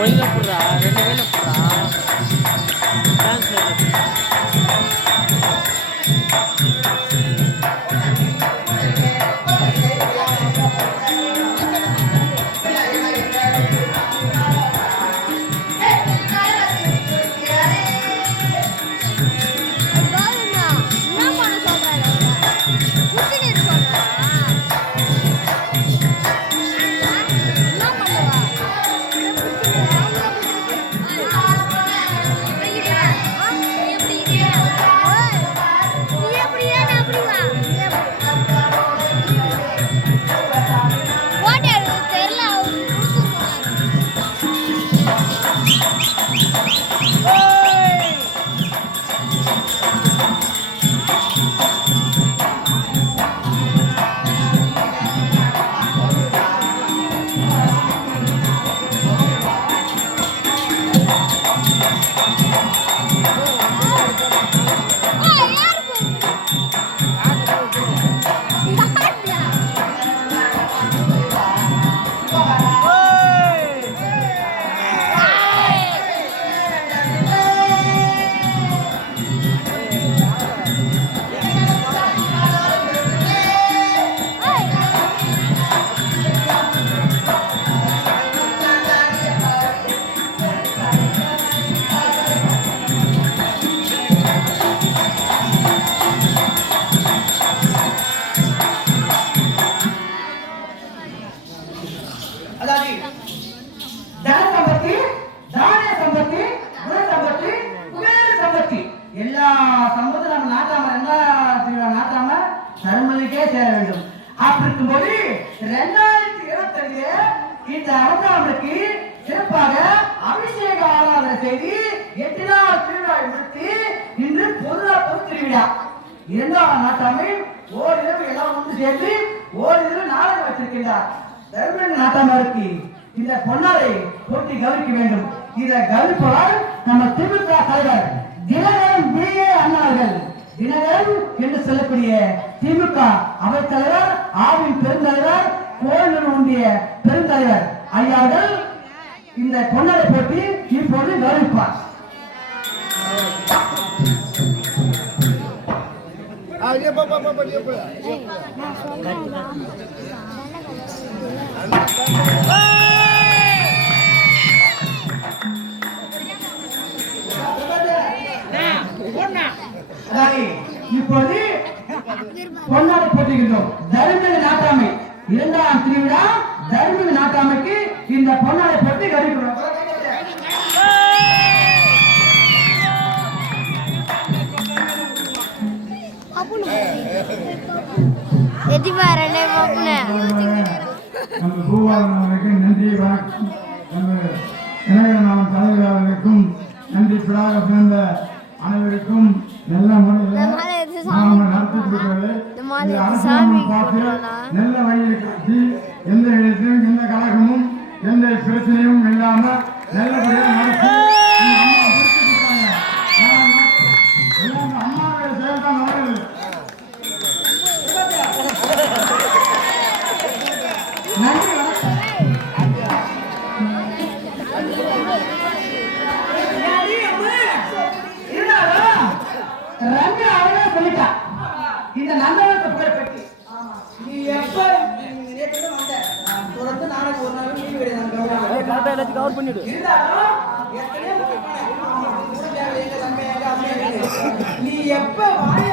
ஒழுங்காக போடுறா ரெண்டு வேலை போடுறா டான்ஸ் ரெண்டாயிரத்தி இருபத்தஞ்சு இந்த அவதாரனுக்கு சிறப்பாக அபிஷேக ஆராதனை செய்து எட்டு நாள் திருவிழாவை முடித்து இன்று பொதுவா பொது திருவிழா. இரண்டாம் நாட்டாமை ஓரிரவு எல்லாம் ஒன்று சேர்ந்து ஓரிரவு நாடகம் வச்சிருக்கின்றார். தர்மன் நாட்டாமருக்கு இந்த பொன்னாரை போட்டி கவனிக்க வேண்டும். இதை கவனிப்பவர் நம்ம திமுக தலைவர் தினகரன் பி ஏ அண்ணார்கள் தினகரன் என்று சொல்லக்கூடிய திமுக அவைத்தலைவர் ஆவின் பெருந்தலைவர் கோயில் ஒன்றிய பெருந்தலைவர் ஐயார்கள் இந்த கொண்டாட போட்டி இப்பொழுது கவனிப்பார் அதாவது இப்போது பொன்னாடை தர்மது நாட்டாமை. இரண்டாம் திருவிழா தர்மது நாட்டாமைக்கு இந்த பொன்னாடை போட்டு நம்ம நன்றி வணக்கம். நம்ம தலைவர்களுக்கும் நன்றி பிடாக பிறந்த அனைவருக்கும் நல்ல? நல்ல வழியை காட்டி எந்த இடத்திலும் எந்த கழகமும் எந்த பிரச்சனையும் இல்லாம நல்லபடியாக நடத்தி அம்மாவுடைய செயல் தான் நடக்குது நன்றி. ரம்யா அவளே சொல்லிட்டா இந்த நந்தவனத்தை புகழ் பற்றி நீ எப்ப நேற்று வந்த. தொடர்ந்து நாளைக்கு ஒரு நாள் லீவ் கிடையாது இருந்தாலும் எத்தனையோ முக்கியமான கூட தேவை, எங்க தம்பி, எங்க அம்மா, எங்க நீ எப்ப வாய